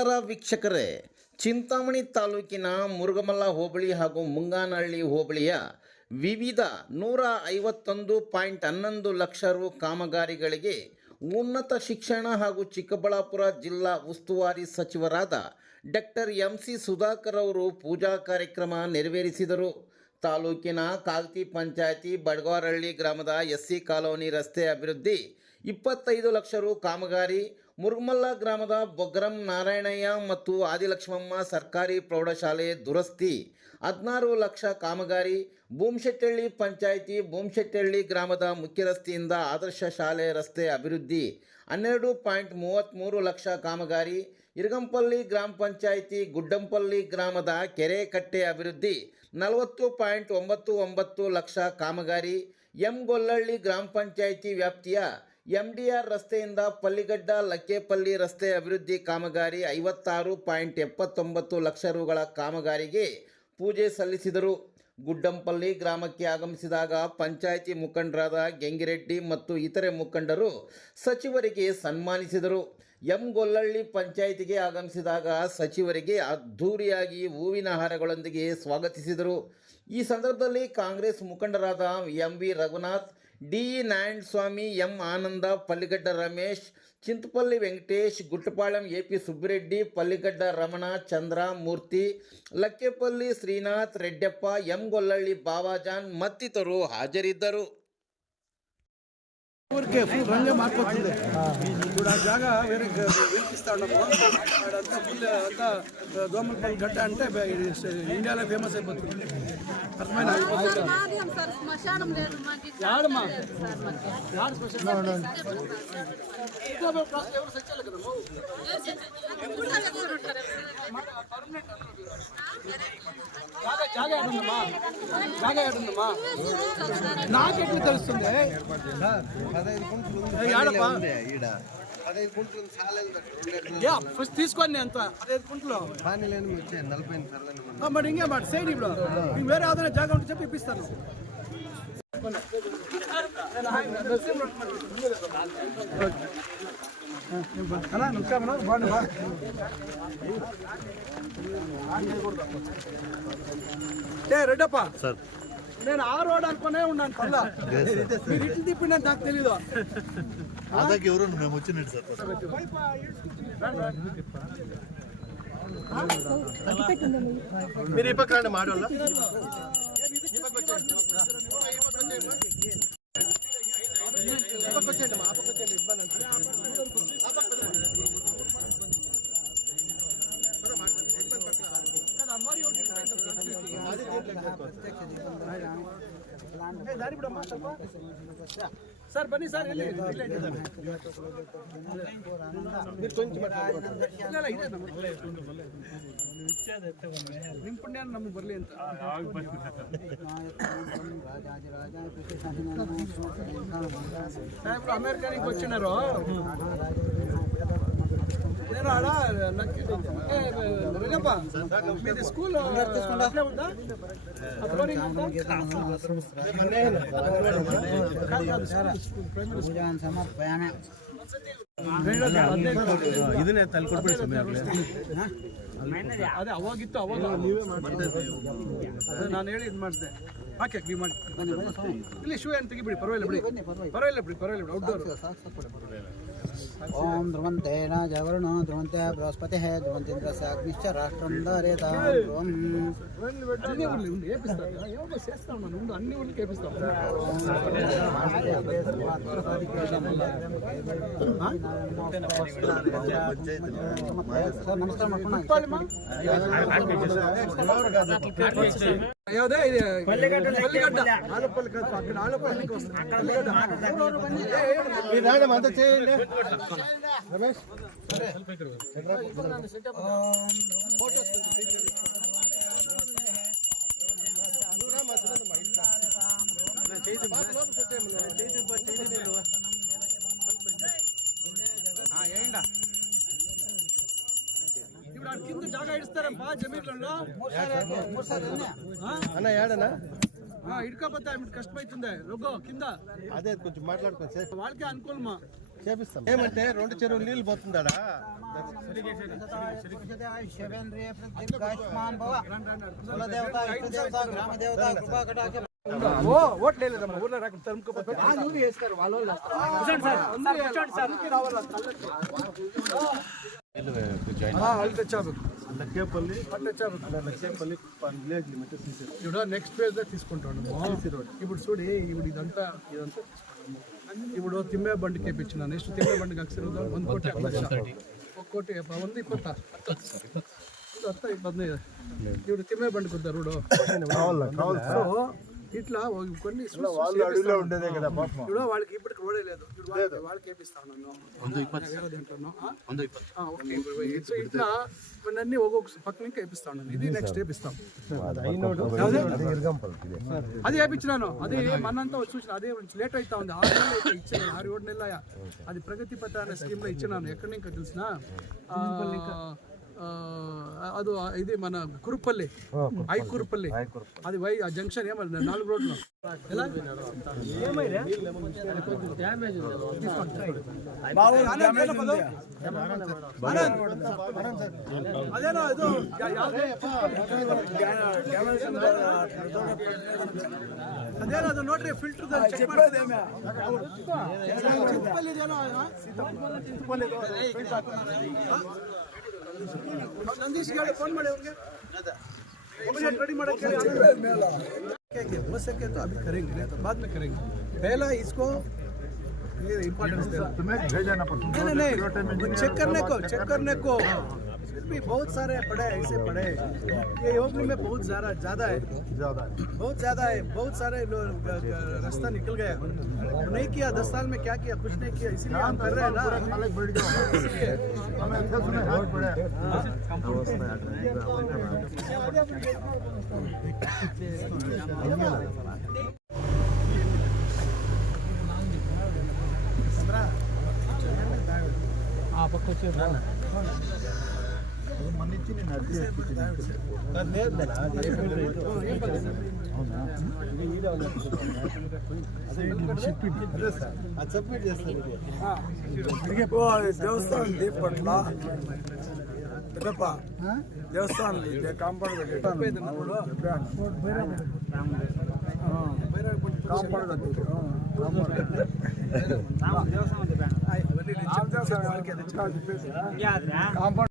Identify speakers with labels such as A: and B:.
A: ನಮಸ್ಕಾರ ವೀಕ್ಷಕರೇ. ಚಿಂತಾಮಣಿ ತಾಲೂಕಿನ ಮುರುಗಮಲ್ಲ ಹೋಬಳಿ ಹಾಗೂ ಮುಂಗಾನಹಳ್ಳಿ ಹೋಬಳಿಯ ವಿವಿಧ ನೂರ ಐವತ್ತೊಂದು ಪಾಯಿಂಟ್ ಹನ್ನೊಂದು ಲಕ್ಷ ರು ಕಾಮಗಾರಿಗಳಿಗೆ ಉನ್ನತ ಶಿಕ್ಷಣ ಹಾಗೂ ಚಿಕ್ಕಬಳ್ಳಾಪುರ ಜಿಲ್ಲಾ ಉಸ್ತುವಾರಿ ಸಚಿವರಾದ ಡಾಕ್ಟರ್ ಎಂ ಸಿ ಸುಧಾಕರ್ ಅವರು ಪೂಜಾ ಕಾರ್ಯಕ್ರಮ ನೆರವೇರಿಸಿದರು. ತಾಲೂಕಿನ ಕಾಲ್ತಿ ಪಂಚಾಯತಿ ಬಡಗವಾರಹಳ್ಳಿ ಗ್ರಾಮದ ಎಸ್ ಸಿ ಕಾಲೋನಿ ರಸ್ತೆ ಅಭಿವೃದ್ಧಿ ಇಪ್ಪತ್ತೈದು ಲಕ್ಷ ರು ಕಾಮಗಾರಿ ಮುರುಗಮಲ್ಲ ಗ್ರಾಮದ ಬೊಗ್ರಂ ನಾರಾಯಣಯ್ಯ ಮತ್ತು ಆದಿಲಕ್ಷ್ಮಮ್ಮ ಸರ್ಕಾರಿ ಪ್ರೌಢಶಾಲೆ ದುರಸ್ತಿ. ಹದಿನಾರು ಲಕ್ಷ ಕಾಮಗಾರಿ. ಭೂಮಶೆಟ್ಟಳ್ಳಿ ಪಂಚಾಯಿತಿ ಭೂಮಶೆಟ್ಟಳ್ಳಿ ಗ್ರಾಮದ ಮುಖ್ಯ ರಸ್ತೆಯಿಂದ ಆದರ್ಶ ಶಾಲೆ ರಸ್ತೆ ಅಭಿವೃದ್ಧಿ. ಹನ್ನೆರಡು ಪಾಯಿಂಟ್ ಮೂವತ್ತ್ಮೂರು ಲಕ್ಷ ಕಾಮಗಾರಿ. ಇರಗಂಪಲ್ಲಿ ಗ್ರಾಮ ಪಂಚಾಯಿತಿ ಗುಡ್ಡಂಪಲ್ಲಿ ಗ್ರಾಮದ ಕೆರೆ ಕಟ್ಟೆ ಅಭಿವೃದ್ಧಿ. ನಲವತ್ತು ಪಾಯಿಂಟ್ ಒಂಬತ್ತು ಒಂಬತ್ತು ಲಕ್ಷ ಕಾಮಗಾರಿ. ಎಂ ಗೊಲ್ಲಹಳ್ಳಿ ಗ್ರಾಮ ಪಂಚಾಯಿತಿ ವ್ಯಾಪ್ತಿಯ ಎಂಡಿಆರ್ ರಸ್ತೆಯಿಂದ ಪಲ್ಲಿಗಡ್ಡ ಲಕ್ಕೇಪಲ್ಲಿ ರಸ್ತೆ ಅಭಿವೃದ್ಧಿ ಕಾಮಗಾರಿ ಐವತ್ತಾರು ಪಾಯಿಂಟ್ ಎಪ್ಪತ್ತೊಂಬತ್ತು ಲಕ್ಷ ರುಗಳ ಕಾಮಗಾರಿಗೆ ಪೂಜೆ ಸಲ್ಲಿಸಿದರು. ಗುಡ್ಡಂಪಲ್ಲಿ ಗ್ರಾಮಕ್ಕೆ ಆಗಮಿಸಿದಾಗ ಪಂಚಾಯಿತಿ ಮುಖಂಡರಾದ ಗೆಂಗಿರೆಡ್ಡಿ ಮತ್ತು ಇತರೆ ಮುಖಂಡರು ಸಚಿವರಿಗೆ ಸನ್ಮಾನಿಸಿದರು. ಎಂ ಗೊಲ್ಲಳ್ಳಿ ಪಂಚಾಯಿತಿಗೆ ಆಗಮಿಸಿದಾಗ ಸಚಿವರಿಗೆ ಅದ್ಧೂರಿಯಾಗಿ ಹೂವಿನ ಹಾರಗಳೊಂದಿಗೆ ಸ್ವಾಗತಿಸಿದರು. ಈ ಸಂದರ್ಭದಲ್ಲಿ ಕಾಂಗ್ರೆಸ್ ಮುಖಂಡರಾದ M V Raghunath D Narayanaswamy, M Ananda, Palligadda Ramesh, Chintapalli Venkatesh Guttapalam A P Subbireddy, Palligadda Ramana Chandra Murthy Lakkepalli Srinath, Reddappa, M Gollalli, Babajan ಮತ್ತಿತರರು ಹಾಜರಿದ್ದರು.
B: ఊరికే ఫుల్ రంగే మారిపోతుంది ఇప్పుడు ఆ జాగా వేరే వినిపిస్తా ఉన్నాము ఫుల్ అంతా దోమలపల్లి గడ్డ అంటే ఇండియాలో ఫేమస్ అయిపోతుంది అర్థమైన అయిపోతుంది.
C: మాధ్యం సార్ శ్మశానం లేదు మాకు ఇక్కడ
B: యాడమ్మా? యాడ స్పెషల్ ఎవరు? జాగా జాగా ఏడుందమ్మా జాగా ఏడుందమ్మా నాకెట్లా తెలుస్తుంది?
D: పదహైదు గుంటలు గుంటలు
B: ఫస్ట్ తీసుకోండి అంత. పదహైదు ఆ, మరి ఇంకే మాట? సైడ్ ఇప్పుడు. మీకు వేరే ఆధార జాగా ఉంటే చెప్పి ఇప్పిస్తాను. అన్నా నమస్కారం అన్నా. బాగున్నావా ఏ రెడ్డప్ప.
D: సార్.
B: నేను ఆ రోడ్ అనుకునే ఉన్నాను కల్లా మీరు ఇట్లు తిప్పినా నాకు తెలీదు.
D: అదాకి ఎవరు మేము వచ్చినట్టు సార్ మీరు ఈ పక్క రండి
B: మాటల్లో వచ్చేయండి మా ಸರ್ ಬನ್ನಿ ಸರ್ ಎಲ್ಲಿ ನಿಮ್ಮ ಪುಣ್ಯ ನಮಗೆ ಬರಲಿ ಅಂತ. ಸಾಹೇಬ್ರು ಅಮೇರಿಕಾನಿಗೆ ಕೊಚ್ಚಿನರು.
D: ಇದನ್ನೇ ತಲೆ ಕೊಟ್ಬಿಡಿ
B: ಅದೇ ಅವಾಗಿತ್ತು ಅವಾಗ ನೀವೇ ಅದೇ. ನಾನು ಹೇಳಿ ಇದು ಮಾಡಿದೆ ಹಾಕಿ ನೀವು ಮಾಡಿ ಇಲ್ಲಿ ಶೂ ಏನು ತೆಗಿಬಿಡಿ ಪರವಾಗಿಲ್ಲ ಬಿಡಿ ಪರವಾಗಿಲ್ಲ ಬಿಡಿ ಪರವಾಗಿಲ್ಲ ಬಿಡಿ ಔಟ್ಡೋರ್
E: ఓం ధ్రువంతే జవరుణో ధ్రువంతే బృహస్పతి ధ్రువంతేంద్ర అగ్నిశ్చ రాష్ట్రం దారేత నమస్కారం
B: అన్ని ఊళ్ళు ఉండి ఏపిస్తారు కింద జాగా ఇస్తారప్ప జమీన్లలో
D: అన్న ఏడనా?
B: ఇడుకోపోతే ఆమె కష్టమవుతుంది రొగ్గో కింద.
D: అదే కొంచెం మాట్లాడుకోండి
B: వాళ్ళకే అనుకూలమా?
D: చేపిస్తాం. ఏమంటే రెండు చెరువులు నీళ్ళు పోతుందాడా?
B: ఓ ఓట్లు వేయలేదమ్మా ఊర్లో రాకుండా తరుముకోపోతే వేస్తారు వాళ్ళ ಅಲ್ಲಿ
D: ಟಚ್
B: ಆಗಬೇಕು లక్కేపల్లి
D: లక్కేపల్లి విలేజ్ లిమిట్
B: ఇప్పుడు నెక్స్ట్ పేజ్ దా తీసుకుంటాడు. CC road. ఇప్పుడు చూడి ఇప్పుడు ఇదంతా ఇదంతా ఇప్పుడు తిమ్మే బండి కేపించిన నెక్స్ట్ తిమ్మే బండి ಹಾಕ್ಸಿರೋದು ಒಂದು ಕೋಟಿ ಒಂದು ಕೋಟಿ ಒಂದು ಇಪ್ಪತ್ತಾರು ಹತ್ತು ಹತ್ತು ಇಪ್ಪತ್ತೈದು ఇప్పుడు తిమ్మే బండి కొద్దా రోడ్ ఇట్లా కొన్ని
D: వాళ్ళు అడవిలో ఉండేదే కదా పాపం.
B: ఇప్పుడు వాళ్ళకి ఇప్పటికి రోడే లేదు. ఇప్పుడు వాళ్ళకి- వాళ్ళకి వేపిస్తాను ఇట్లా ఇవన్నీ ఒక్కొక్క పక్క నుంచి వేపిస్తాను నేను ఇది నెక్స్ట్ వేపిస్తాం. అది వేయించినాను అది. మనంతా వచ్చి చూసిన అదే లేట్ అవుతా ఉంది. ఆరు నెలలు అయితే ఇచ్చాను. ఆరు ఏడు నెలలు. అది ప్రగతి పథ అనే స్కీమ్లో ఇచ్చినాను ఎక్కడి నుంచి తెలిసిన? ಅದು ಇದೆ ಮನ ಕುರುಪಲ್ಲಿ. ಐ ಕುರುಪಲ್ಲಿ. ಅದು ವೈ ಆ ಜಂಕ್ಷನ್ ಏನ ನಾಲ್ಕು ರೋಡ್ ಎಲ್ಲ? ಅದೇನೋ ಅದೇನೋ ಅದು ನೋಡ್ರಿ ಫಿಲ್ಟ್ರ್ದೆ ಬರ್ತದೆ ನಂದೀಶ್ ಗಾಡಿ ಫೋನ್ ಮಾಡಿ ಅವ್ರಿಗೆ रेडी बस सके तो अभी करेंगे नहीं तो बाद में करेंगे पहला इसको ये इम्पोर्टेंस देना
D: तुम्हें भेजना पड़ता
B: नहीं नहीं नहीं चेक करने को चेक करने को फिर भी बहुत सारे पड़े हैं, ऐसे पड़े हैं। ये योगनी में बहुत ज़्यादा ज़्यादा है।
D: ज़्यादा
B: बहुत ज़्यादा है बहुत सारे रास्ता निकल गया। नहीं किया दस साल में क्या किया कुछ नहीं किया इसीलिए हम कर रहे हैं ना।
D: अलग बढ़ जाओ। మన్నిచ్చి నేను అర్జీ దేవస్థానం
B: దీపట్ల దేవస్థానం కాంపౌండ్ కాంపౌండ్ కాంపౌండ్ కాంపౌండ్